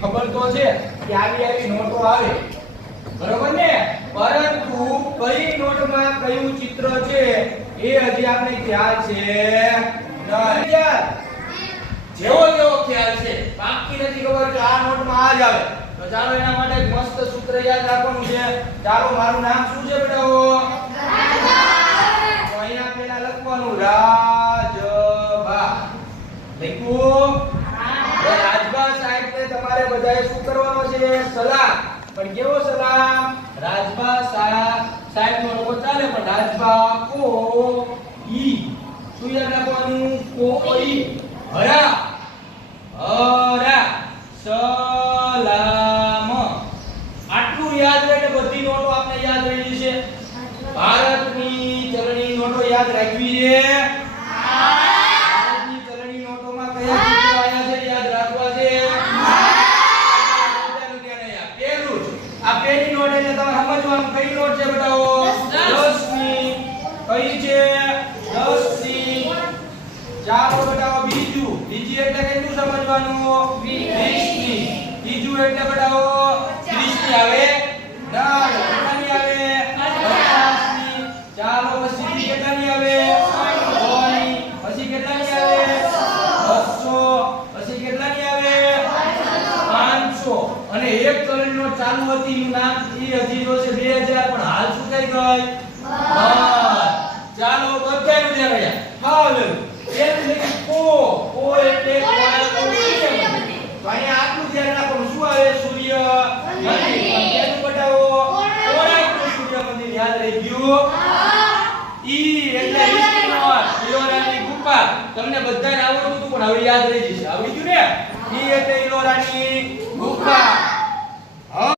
ખબર તો છે કે આવી નોટો આવે બરોબર ને પરંતુ કઈ નોટમાં કયું ચિત્ર છે એ હજી આપણે ખ્યાલ છે નહીં યાર જેવો ખ્યાલ છે બાકી નથી ખબર કે આ નોટમાં આ જ આવે તો ચાલો એના માટે એક મસ્ત સૂત્ર યાદ રાખવાનું છે ચાલો મારું નામ શું છે બેટાઓ તો અહીંયા પેલા લખવાનું રાજભા લખ્યું તો રાજભા સાહેબને તમારે બધાએ શું કરવાનો છે સલામ પણ કેવો સલામ રાજભા સાહેબનો લોકો ચાલે પણ રાજભા કો ઈ શું યાદ રાખવાનું કો ઈ હરા હરા સલામ આટલું યાદ રહે એટલે બધી નોટો આપણે યાદ રહી જશે ભારતની ચલણી નોટો યાદ રાખવી છે ભારતની ચલણી નોટોમાં કયા ચિત્રો આયા છે યાદ રાખવા છે પેલું આ પેલી નોટ એટલે તમારે સમજવાનું કઈ નોટ છે બતાવો 10 ની કઈ છે 10 ની ચાલો બતાવો બીજી એટલે કેટલું સમજવાનું 20 ની ત્રીજું એટલે બતાવો 30 ની આવે ના કેટલાની આવે 50 ની ચાલો પછી કેટલાની આવે 100 ની પછી કેટલાની આવે 200 પછી કેટલાની આવે 500 અને એક ચલણી નોટ ચાલુ હતી એનું નામ એ હજી જો છે 2000 પણ હાલ શું થઈ ગઈ ચાલો બધાનું ધ્યાન રહ્યા હાલ એટલે કો એટલે તો અહીંયા આટલું ધ્યાન રાખવાનું શું આવે સૂર્ય મંદિર કેનું બતાવો કોણાકનું સૂર્ય મંદિર યાદ રહી ગયું ઈ એટલે ઈસ્ટનોર ઇલોરાની ગુફા તમને બધાને આવડતું હતું પણ હવે યાદ રહી જશે આવડી ગયું ને ઈ એટલે ઇલોરાની